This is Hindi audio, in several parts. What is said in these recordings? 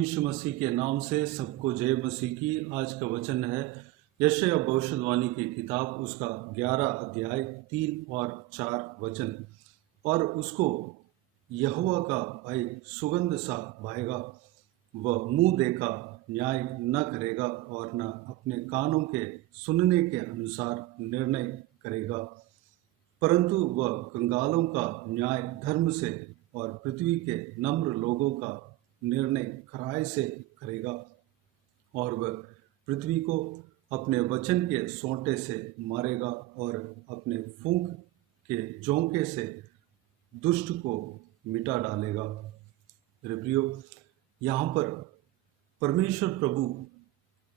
यीशु मसीह के नाम से सबको जय मसीह की। आज का वचन है यशायाह भविष्यवाणी की किताब, उसका 11 अध्याय 3 और 4 वचन। और उसको यहोवा का भय सुगंध सा भाएगा, वह मुंह देखा न्याय न करेगा और न अपने कानों के सुनने के अनुसार निर्णय करेगा, परंतु वह कंगालों का न्याय धर्म से और पृथ्वी के नम्र लोगों का निर्णय खराई से करेगा। और वह पृथ्वी को अपने वचन के सोंटे से मारेगा और अपने फूंक के झोंके से दुष्ट को मिटा डालेगा। मेरे प्रियो, यहाँ पर परमेश्वर प्रभु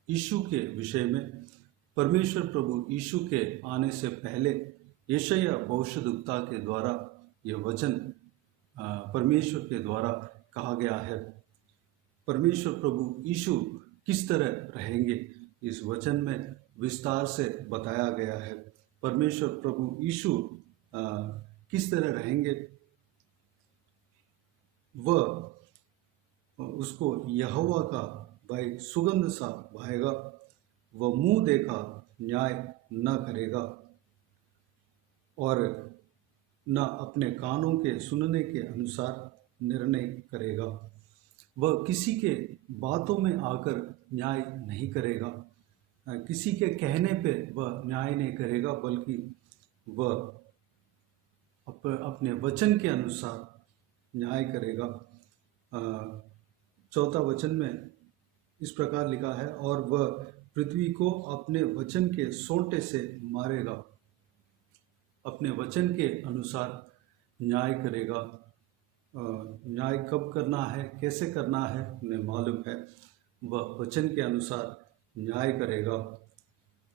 यीशु के विषय में, परमेश्वर प्रभु यीशु के आने से पहले यशायाह भविष्यद्वक्ता के द्वारा यह वचन परमेश्वर के द्वारा कहा गया है। परमेश्वर प्रभु यीशु किस तरह रहेंगे, इस वचन में विस्तार से बताया गया है। परमेश्वर प्रभु यीशु किस तरह रहेंगे, वह उसको यहोवा का भय सुगंध सा भाएगा, वह मुंह देखा न्याय न करेगा और न अपने कानों के सुनने के अनुसार निर्णय करेगा। वह किसी के बातों में आकर न्याय नहीं करेगा, किसी के कहने पे वह न्याय नहीं करेगा, बल्कि वह अपने वचन के अनुसार न्याय करेगा। 4 वचन में इस प्रकार लिखा है, और वह पृथ्वी को अपने वचन के सोंटे से मारेगा, अपने वचन के अनुसार न्याय करेगा। न्याय कब करना है, कैसे करना है, उन्हें मालूम है। वह वचन के अनुसार न्याय करेगा।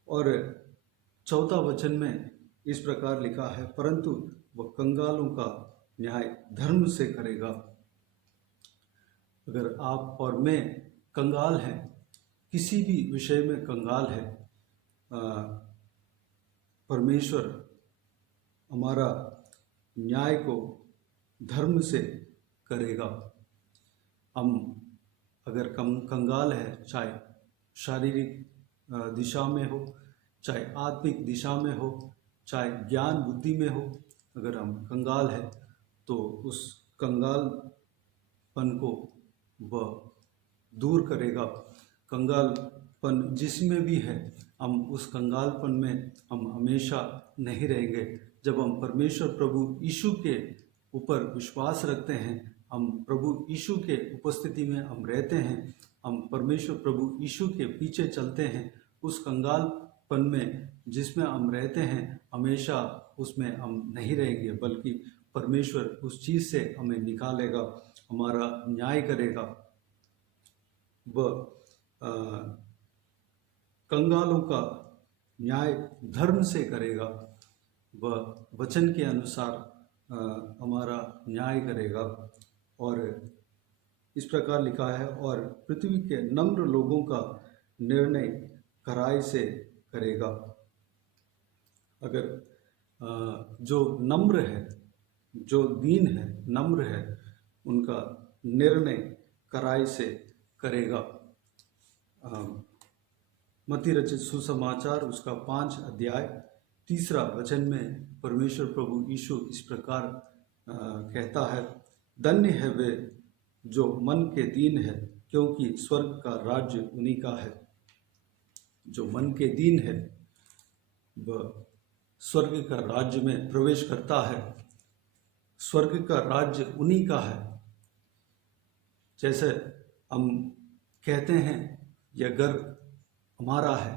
और 4 वचन में इस प्रकार लिखा है, परंतु वह कंगालों का न्याय धर्म से करेगा। अगर आप और मैं कंगाल हैं, किसी भी विषय में कंगाल है, परमेश्वर हमारा न्याय को धर्म से करेगा। हम अगर कंगाल है, चाहे शारीरिक दिशा में हो, चाहे आत्मिक दिशा में हो, चाहे ज्ञान बुद्धि में हो, अगर हम कंगाल है तो उस कंगालपन को वह दूर करेगा। कंगालपन जिसमें भी है, हम उस कंगालपन में हम हमेशा नहीं रहेंगे। जब हम परमेश्वर प्रभु यीशु के ऊपर विश्वास रखते हैं, हम प्रभु यीशु के उपस्थिति में हम रहते हैं, हम परमेश्वर प्रभु यीशु के पीछे चलते हैं, उस कंगालपन में जिसमें हम रहते हैं, हमेशा उसमें हम नहीं रहेंगे, बल्कि परमेश्वर उस चीज़ से हमें निकालेगा, हमारा न्याय करेगा। वह कंगालों का न्याय धर्म से करेगा, वह वचन के अनुसार हमारा न्याय करेगा। और इस प्रकार लिखा है, और पृथ्वी के नम्र लोगों का निर्णय खराई से करेगा। अगर जो नम्र है, जो दीन है, नम्र है, उनका निर्णय खराई से करेगा। मत्ती रचित सुसमाचार, उसका 5 अध्याय 3 वचन में परमेश्वर प्रभु यीशु इस प्रकार कहता है, धन्य है वे जो मन के दीन है, क्योंकि स्वर्ग का राज्य उन्हीं का है। जो मन के दीन है वह स्वर्ग का राज्य में प्रवेश करता है। स्वर्ग का राज्य उन्हीं का है। जैसे हम कहते हैं यह घर हमारा है,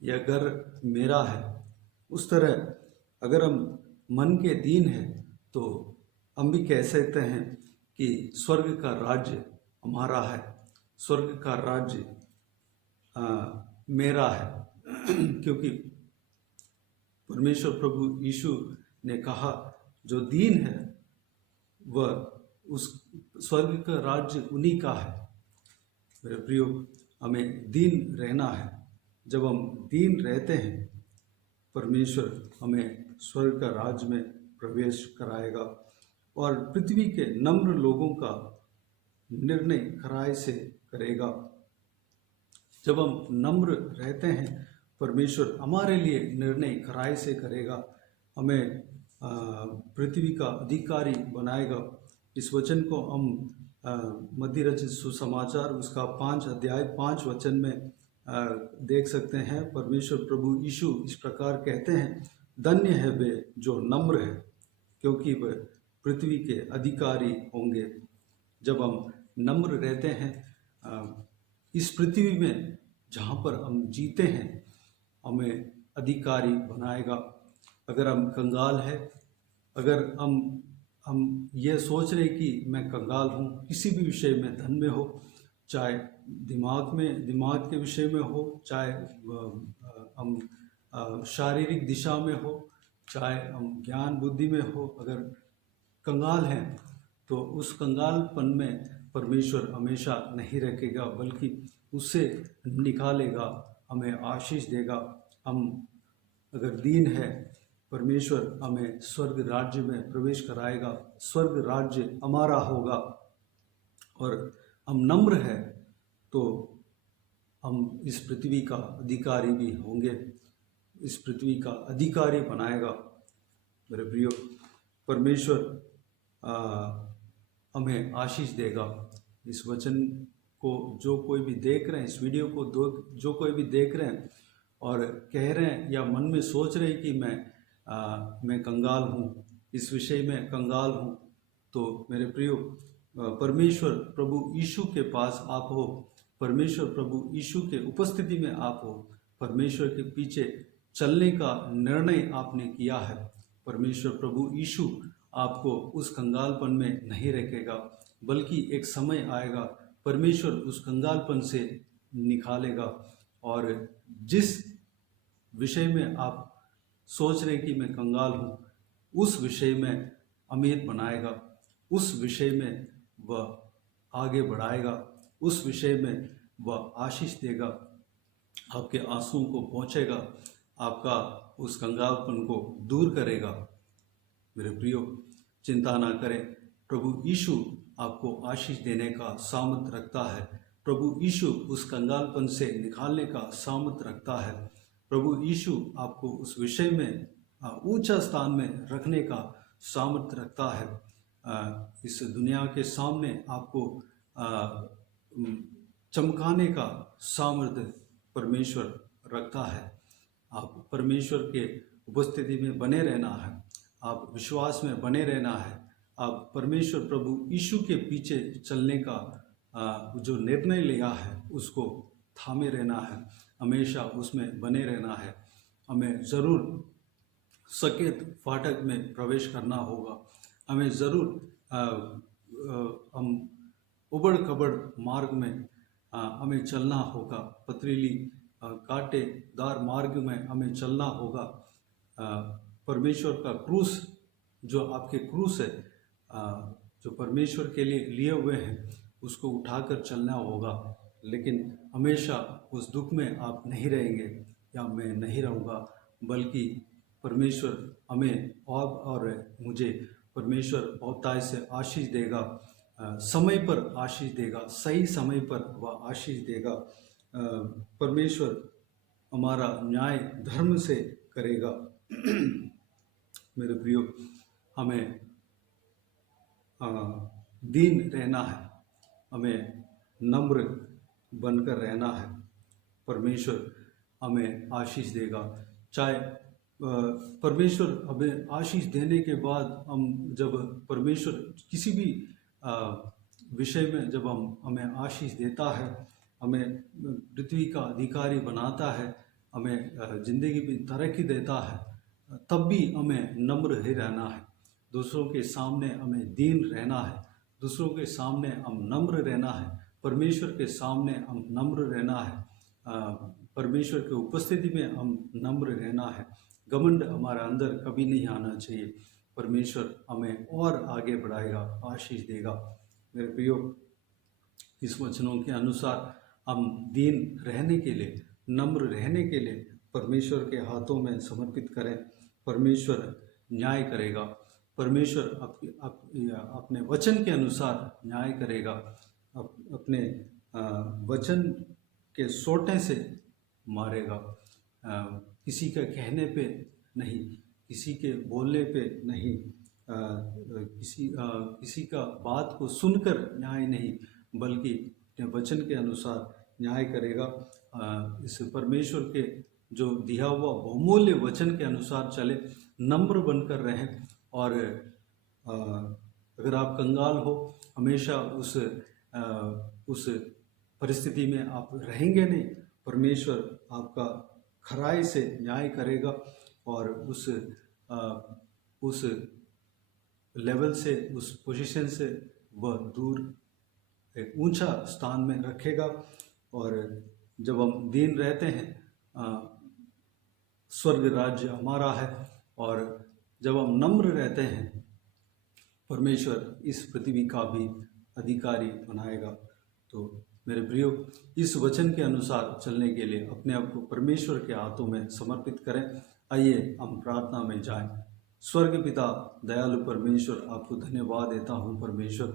यह घर मेरा है, उस तरह अगर हम मन के दीन हैं तो हम भी कह सकते हैं कि स्वर्ग का राज्य हमारा है, स्वर्ग का राज्य मेरा है। क्योंकि परमेश्वर प्रभु यीशु ने कहा, जो दीन है वह उस स्वर्ग का राज्य उन्हीं का है। मेरे प्रियो, हमें दीन रहना है। जब हम दीन रहते हैं, परमेश्वर हमें स्वर्ग का राज्य में प्रवेश कराएगा। और पृथ्वी के नम्र लोगों का निर्णय खराई से करेगा। जब हम नम्र रहते हैं, परमेश्वर हमारे लिए निर्णय खराई से करेगा, हमें पृथ्वी का अधिकारी बनाएगा। इस वचन को हम मत्ती रचित सुसमाचार उसका 5 अध्याय 5 वचन में देख सकते हैं। परमेश्वर प्रभु यीशु इस प्रकार कहते हैं, धन्य है वे जो नम्र है, क्योंकि वे पृथ्वी के अधिकारी होंगे। जब हम नम्र रहते हैं, इस पृथ्वी में जहाँ पर हम जीते हैं, हमें अधिकारी बनाएगा। अगर हम कंगाल है, अगर हम ये सोच रहे कि मैं कंगाल हूँ, किसी भी विषय में, धन में हो, चाहे दिमाग के विषय में हो, चाहे हम शारीरिक दिशा में हो, चाहे हम ज्ञान बुद्धि में हो, अगर कंगाल हैं तो उस कंगालपन में परमेश्वर हमेशा नहीं रखेगा, बल्कि उससे निकालेगा, हमें आशीष देगा। हम अगर दीन है, परमेश्वर हमें स्वर्ग राज्य में प्रवेश कराएगा, स्वर्ग राज्य हमारा होगा। और हम नम्र है तो हम इस पृथ्वी का अधिकारी भी होंगे, इस पृथ्वी का अधिकारी बनाएगा। मेरे प्रियो, परमेश्वर हमें आशीष देगा। इस वचन को जो कोई भी देख रहे हैं, इस वीडियो को जो कोई भी देख रहे हैं और कह रहे हैं या मन में सोच रहे हैं कि मैं कंगाल हूँ, इस विषय में कंगाल हूँ, तो मेरे प्रियो, परमेश्वर प्रभु यीशु के पास आप हो, परमेश्वर प्रभु यीशु के उपस्थिति में आप हो, परमेश्वर के पीछे चलने का निर्णय आपने किया है, परमेश्वर प्रभु यीशु आपको उस कंगालपन में नहीं रखेगा, बल्कि एक समय आएगा परमेश्वर उस कंगालपन से निकालेगा। और जिस विषय में आप सोच रहे कि मैं कंगाल हूँ, उस विषय में अमीर बनाएगा, उस विषय में वह आगे बढ़ाएगा, उस विषय में वह आशीष देगा, आपके आंसुओं को पहुँचेगा, आपका उस कंगालपन को दूर करेगा। मेरे प्रियो, चिंता ना करें, प्रभु यीशु आपको आशीष देने का सामर्थ रखता है, प्रभु यीशु उस कंगालपन से निकालने का सामर्थ रखता है, प्रभु यीशु आपको उस विषय में ऊंचा स्थान में रखने का सामर्थ रखता है। इस दुनिया के सामने आपको चमकाने का सामर्थ्य परमेश्वर रखता है। आप परमेश्वर के उपस्थिति में बने रहना है, आप विश्वास में बने रहना है, आप परमेश्वर प्रभु यीशु के पीछे चलने का जो निर्णय लिया है उसको थामे रहना है, हमेशा उसमें बने रहना है। हमें ज़रूर सकेत फाटक में प्रवेश करना होगा, हमें ज़रूर हम उबड़ खबड़ मार्ग में हमें चलना होगा, पथरीली कांटेदार मार्ग में हमें चलना होगा। परमेश्वर का क्रूस, जो आपके क्रूस है, जो परमेश्वर के लिए हुए हैं, उसको उठाकर चलना होगा। लेकिन हमेशा उस दुख में आप नहीं रहेंगे या मैं नहीं रहूँगा, बल्कि परमेश्वर हमें और मुझे परमेश्वर बहुतायत से आशीष देगा, समय पर आशीष देगा, सही समय पर वह आशीष देगा। परमेश्वर हमारा न्याय धर्म से करेगा। मेरे प्रियो, हमें दीन रहना है, हमें नम्र बनकर रहना है, परमेश्वर हमें आशीष देगा। चाहे परमेश्वर हमें आशीष देने के बाद हम जब परमेश्वर किसी भी विषय में जब हमें आशीष देता है, हमें पृथ्वी का अधिकारी बनाता है, हमें ज़िंदगी में तरक्की देता है, तब भी हमें नम्र ही रहना है। दूसरों के सामने हमें दीन रहना है, दूसरों के सामने हम नम्र रहना है, परमेश्वर के सामने हम नम्र रहना है, परमेश्वर के उपस्थिति में हम नम्र रहना है। घमंड हमारे अंदर कभी नहीं आना चाहिए। परमेश्वर हमें और आगे बढ़ाएगा, आशीष देगा। मेरे प्रियो, इस वचनों के अनुसार हम दीन रहने के लिए, नम्र रहने के लिए परमेश्वर के हाथों में समर्पित करें। परमेश्वर न्याय करेगा, परमेश्वर अपने वचन के अनुसार न्याय करेगा, अपने वचन के सोटे से मारेगा, किसी के कहने पे नहीं, किसी के बोलने पे नहीं, किसी का बात को सुनकर न्याय नहीं, बल्कि अपने वचन के अनुसार न्याय करेगा। इस परमेश्वर के जो दिया हुआ बहुमूल्य वचन के अनुसार चले, नम्र बनकर रहें। और अगर आप कंगाल हो, हमेशा उस परिस्थिति में आप रहेंगे नहीं। परमेश्वर आपका खराई से न्याय करेगा और उस लेवल से, उस पोजीशन से वह दूर एक ऊंचा स्थान में रखेगा। और जब हम दीन रहते हैं, स्वर्ग राज्य हमारा है। और जब हम नम्र रहते हैं, परमेश्वर इस पृथ्वी का भी अधिकारी बनाएगा। तो मेरे प्रियो, इस वचन के अनुसार चलने के लिए अपने आप को परमेश्वर के हाथों में समर्पित करें। आइए हम प्रार्थना में जाएं। स्वर्ग पिता, दयालु परमेश्वर, आपको धन्यवाद देता हूं। परमेश्वर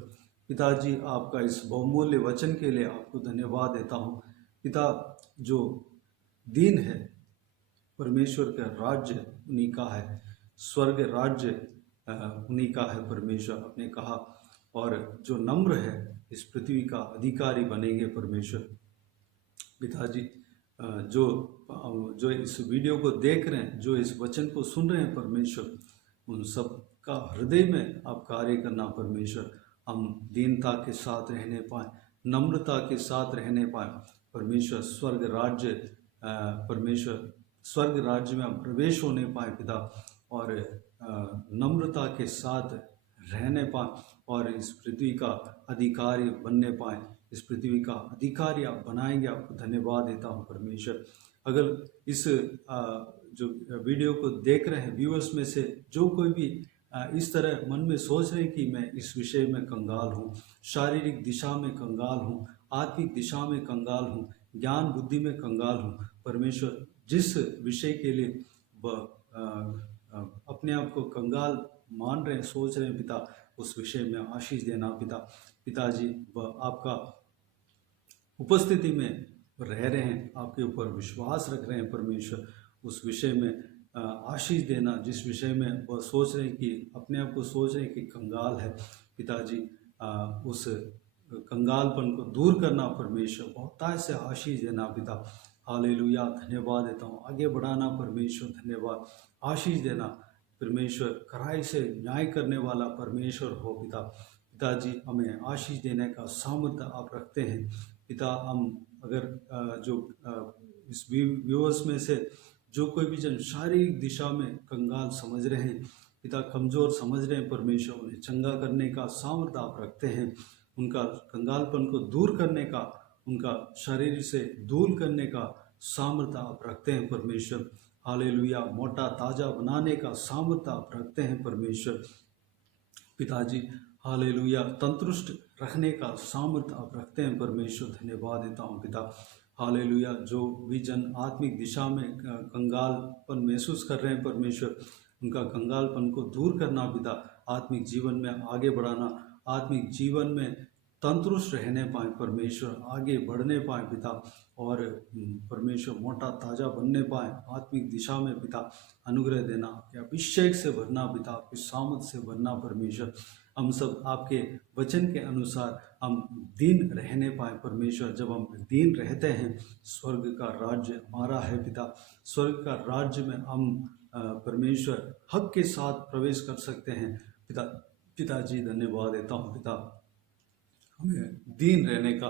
पिताजी, आपका इस बहुमूल्य वचन के लिए आपको धन्यवाद देता हूं। पिता, जो दीन है, परमेश्वर का राज्य उन्हीं का है, स्वर्ग राज्य उन्हीं का है। परमेश्वर आपने कहा, और जो नम्र है इस पृथ्वी का अधिकारी बनेंगे। परमेश्वर पिताजी, जो इस वीडियो को देख रहे हैं, जो इस वचन को सुन रहे हैं, परमेश्वर उन सब का हृदय में आप कार्य करना। परमेश्वर, हम दीनता के साथ रहने पाएँ, नम्रता के साथ रहने पाएँ। परमेश्वर, परमेश्वर स्वर्ग राज्य में हम प्रवेश होने पाए पिता, और नम्रता के साथ रहने पाएँ और इस पृथ्वी का अधिकारी बनने पाएँ। इस पृथ्वी का अधिकारी आप बनाएंगे। आपको धन्यवाद देता हूँ परमेश्वर। अगर इस जो वीडियो को देख रहे हैं व्यूअर्स में से जो कोई भी इस तरह मन में सोच रहे हैं कि मैं इस विषय में कंगाल हूँ, शारीरिक दिशा में कंगाल हूँ, आत्मिक दिशा में कंगाल हूँ, ज्ञान बुद्धि में कंगाल हूँ, परमेश्वर जिस विषय के लिए वह अपने आप को कंगाल मान रहे हैं, सोच रहे हैं पिता, उस विषय में आशीष देना पिता। पिताजी, वह आपका उपस्थिति में रह रहे हैं, आपके ऊपर विश्वास रख रहे हैं परमेश्वर, उस विषय में आशीष देना। जिस विषय में वह सोच रहे हैं कि अपने आप को सोच रहे हैं कि कंगाल है, पिताजी उस कंगालपन को दूर करना परमेश्वर, बहुतायत से आशीष देना पिता। हालेलुया, धन्यवाद देता हूँ। आगे बढ़ाना परमेश्वर, धन्यवाद, आशीष देना परमेश्वर, कराई से न्याय करने वाला परमेश्वर हो पिता। पिताजी, हमें आशीष देने का सामर्थ्य आप रखते हैं पिता। हम अगर जो इस व्यूअर्स में से जो कोई भी जन शारीरिक दिशा में कंगाल समझ रहे हैं पिता, कमज़ोर समझ रहे हैं परमेश्वर, उन्हें चंगा करने का सामर्थ्य आप रखते हैं। उनका कंगालपन को दूर करने का, उनका शरीर से दूर करने का सामर्थ्य आप रखते हैं परमेश्वर। हालेलुया, मोटा ताज़ा बनाने का सामर्थ्य आप रखते हैं परमेश्वर पिताजी। हालेलुया, तंदुरुस्त रखने का सामर्थ्य आप रखते हैं परमेश्वर, धन्यवाद देता हूँ पिता। हालेलुया, जो भी जन आत्मिक दिशा में कंगालपन महसूस कर रहे हैं परमेश्वर, उनका कंगालपन को दूर करना पिता, आत्मिक जीवन में आगे बढ़ाना, आत्मिक जीवन में तंदुरुस्त रहने पाएँ परमेश्वर, आगे बढ़ने पाएँ पिता, और परमेश्वर मोटा ताज़ा बनने पाएँ आत्मिक दिशा में पिता। अनुग्रह देना, आपके अभिषेक से भरना पिता, आपकी सामर्थ से भरना परमेश्वर। हम सब आपके वचन के अनुसार हम दीन रहने पाए परमेश्वर। जब हम दीन रहते हैं, स्वर्ग का राज्य हमारा है पिता। स्वर्ग का राज्य में हम परमेश्वर हक के साथ प्रवेश कर सकते हैं पिता। पिताजी, धन्यवाद देता हूँ पिता। हमें दीन रहने का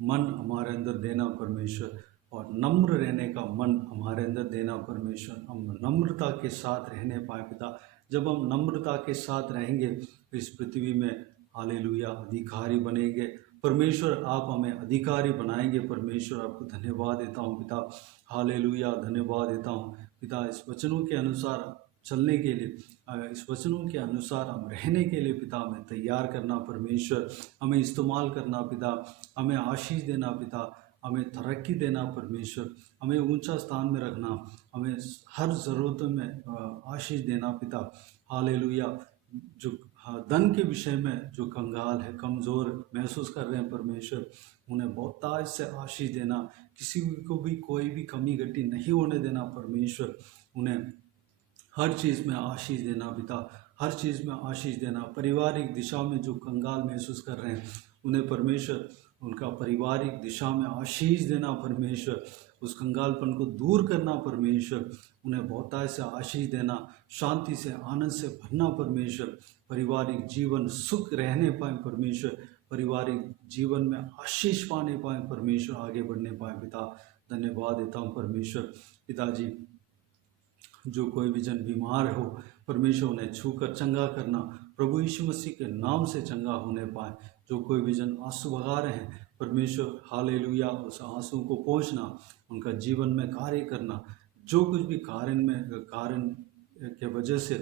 मन हमारे अंदर देना परमेश्वर, और नम्र रहने का मन हमारे अंदर देना परमेश्वर। हम नम्रता के साथ रहने पाए पिता। जब हम नम्रता के साथ रहेंगे इस पृथ्वी में, हालेलुया, अधिकारी बनेंगे परमेश्वर। आप हमें अधिकारी बनाएंगे परमेश्वर। आपको धन्यवाद देता हूँ पिता। हालेलुया, धन्यवाद देता हूँ पिता। इस वचनों के अनुसार चलने के लिए, इस वचनों के अनुसार हम रहने के लिए पिता, हमें तैयार करना परमेश्वर, हमें इस्तेमाल करना पिता, हमें आशीष देना पिता, हमें तरक्की देना परमेश्वर, हमें ऊंचा स्थान में रखना, हमें हर ज़रूरत में आशीष देना पिता। हालेलुया, जो धन के विषय में जो कंगाल है, कमज़ोर महसूस कर रहे हैं परमेश्वर, उन्हें बहुतायत से आशीष देना, किसी को भी कोई भी कमी घटी नहीं होने देना परमेश्वर। उन्हें हर चीज़ में आशीष देना पिता, हर चीज़ में आशीष देना। पारिवारिक दिशा में जो कंगाल महसूस कर रहे हैं उन्हें परमेश्वर उनका पारिवारिक दिशा में आशीष देना परमेश्वर। उस कंगालपन को दूर करना परमेश्वर, उन्हें बहुतायत से आशीष देना, शांति से आनंद से भरना परमेश्वर। पारिवारिक जीवन सुख रहने पाए परमेश्वर, पारिवारिक जीवन में आशीष पाने पाए परमेश्वर, आगे बढ़ने पाए पिता। धन्यवाद देता हूँ परमेश्वर। पिताजी, जो कोई भी जन बीमार हो परमेश्वर उन्हें छूकर चंगा करना, प्रभु यीशु मसीह के नाम से चंगा होने पाए। जो कोई भी जन आंसू बहा रहे हैं परमेश्वर, हालेलुया, उस आंसू को पोंछना, उनका जीवन में कार्य करना। जो कुछ भी कारण के वजह से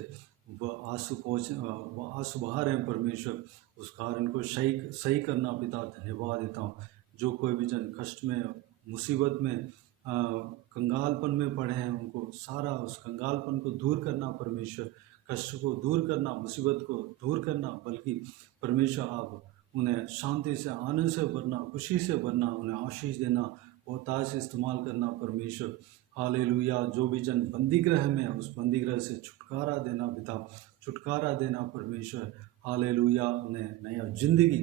वह आंसू बहा रहे हैं परमेश्वर, उस कारण को सही करना पिता। धन्यवाद देता हूँ। जो कोई भी जन कष्ट में, मुसीबत में, कंगालपन में पड़े हैं, उनको सारा उस कंगालपन को दूर करना परमेश्वर, कष्ट को दूर करना, मुसीबत को दूर करना। बल्कि परमेश्वर आप उन्हें शांति से, आनंद से भरना, खुशी से भरना, उन्हें आशीष देना, बहुतायत से इस्तेमाल करना परमेश्वर। हालेलुया। जो भी जन बंदीगृह में है उस बंदीगृह से छुटकारा देना पिता, छुटकारा देना परमेश्वर। हालेलुया। उन्हें नया जिंदगी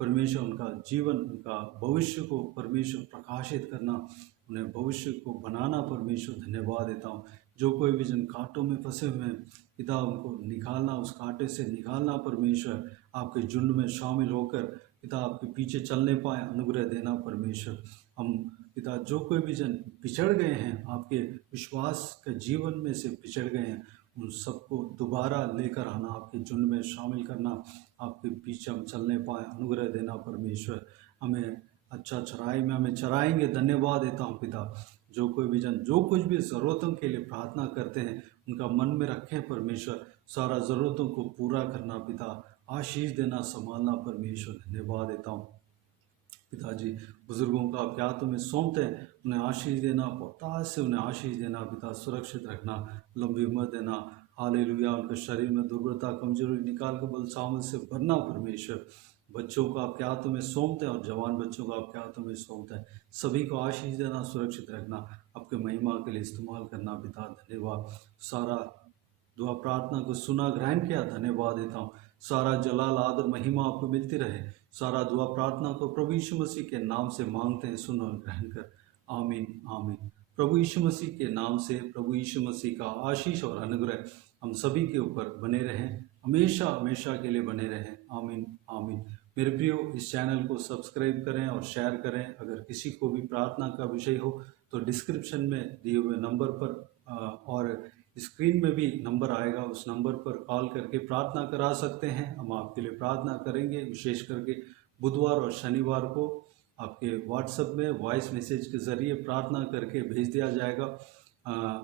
परमेश्वर, उनका जीवन, उनका भविष्य को परमेश्वर प्रकाशित करना, उन्हें भविष्य को बनाना परमेश्वर। धन्यवाद देता हूँ। जो कोई भी जन कांटों में फंसे हुए हैं पिता, उनको निकालना, उस कांटे से निकालना परमेश्वर। आपके झुंड में शामिल होकर पिता आपके पीछे चलने पाए, अनुग्रह देना परमेश्वर। हम पिता, जो कोई भी जन पिछड़ गए हैं, आपके विश्वास के जीवन में से पिछड़ गए हैं, उन सबको दोबारा लेकर आना, आपके झुंड में शामिल करना, आपके पीछे हम चलने पाए, अनुग्रह देना परमेश्वर। हमें अच्छा चराई में हमें चराएंगे। धन्यवाद देता हूँ पिता। जो कोई भी जन जो कुछ भी ज़रूरतों के लिए प्रार्थना करते हैं उनका मन में रखें परमेश्वर, सारा ज़रूरतों को पूरा करना पिता, आशीष देना, संभालना परमेश्वर। धन्यवाद देता हूँ पिताजी। बुजुर्गों को आपके हाथों में सौंपते हैं, उन्हें आशीष देना, बहुतायत से उन्हें आशीष देना पिता, सुरक्षित रखना, लंबी उम्र देना। हालेलुया। उनके शरीर में दुर्बलता, कमजोरी निकाल कर बल सामर्थ से भरना परमेश्वर। बच्चों को आपके हाथों में सौंपते हैं और जवान बच्चों को आपके हाथों में सौंपते हैं। सभी को आशीष देना, सुरक्षित रखना, आपके महिमा के लिए इस्तेमाल करना पिता। धन्यवाद। सारा दुआ प्रार्थना को सुना, ग्रहण किया, धन्यवाद देता हूँ। सारा जलाल, आदर, महिमा आपको मिलती रहे। सारा दुआ प्रार्थना को प्रभु यीशु मसीह के नाम से मांगते हैं, सुन और ग्रहण कर। आमीन आमीन। प्रभु यीशु मसीह के नाम से प्रभु यीशु मसीह का आशीष और अनुग्रह हम सभी के ऊपर बने रहें, हमेशा हमेशा के लिए बने रहें। आमीन आमीन। मेरे प्रियो, इस चैनल को सब्सक्राइब करें और शेयर करें। अगर किसी को भी प्रार्थना का विषय हो तो डिस्क्रिप्शन में दिए हुए नंबर पर और स्क्रीन में भी नंबर आएगा, उस नंबर पर कॉल करके प्रार्थना करा सकते हैं। हम आपके लिए प्रार्थना करेंगे। विशेष करके बुधवार और शनिवार को आपके व्हाट्सएप में वॉइस मैसेज के ज़रिए प्रार्थना करके भेज दिया जाएगा।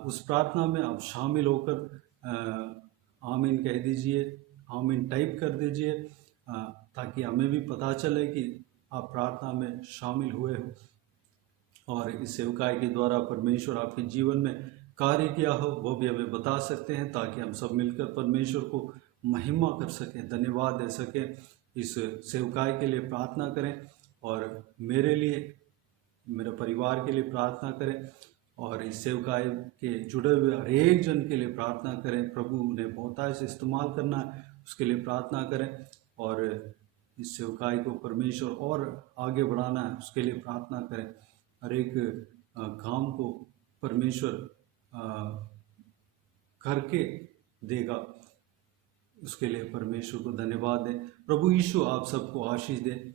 उस प्रार्थना में आप शामिल होकर आमीन कह दीजिए, आमीन टाइप कर दीजिए, ताकि हमें भी पता चले कि आप प्रार्थना में शामिल हुए हो और इस सेवकाई के द्वारा परमेश्वर आपके जीवन में कार्य किया हो, वो भी हमें बता सकते हैं, ताकि हम सब मिलकर परमेश्वर को महिमा कर सकें, धन्यवाद दे सकें। इस सेवकाई के लिए प्रार्थना करें और मेरे लिए, मेरे परिवार के लिए प्रार्थना करें और इस सेवकाई के जुड़े हुए हर एक जन के लिए प्रार्थना करें। प्रभु उन्हें बहुतायत से इस्तेमाल करना है, उसके लिए प्रार्थना करें और इस सेवकाई को परमेश्वर और आगे बढ़ाना है, उसके लिए प्रार्थना करें। हर एक काम को परमेश्वर करके देगा, उसके लिए परमेश्वर को धन्यवाद दें। प्रभु यीशु आप सबको आशीष दे।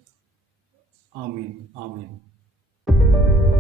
आमीन आमीन।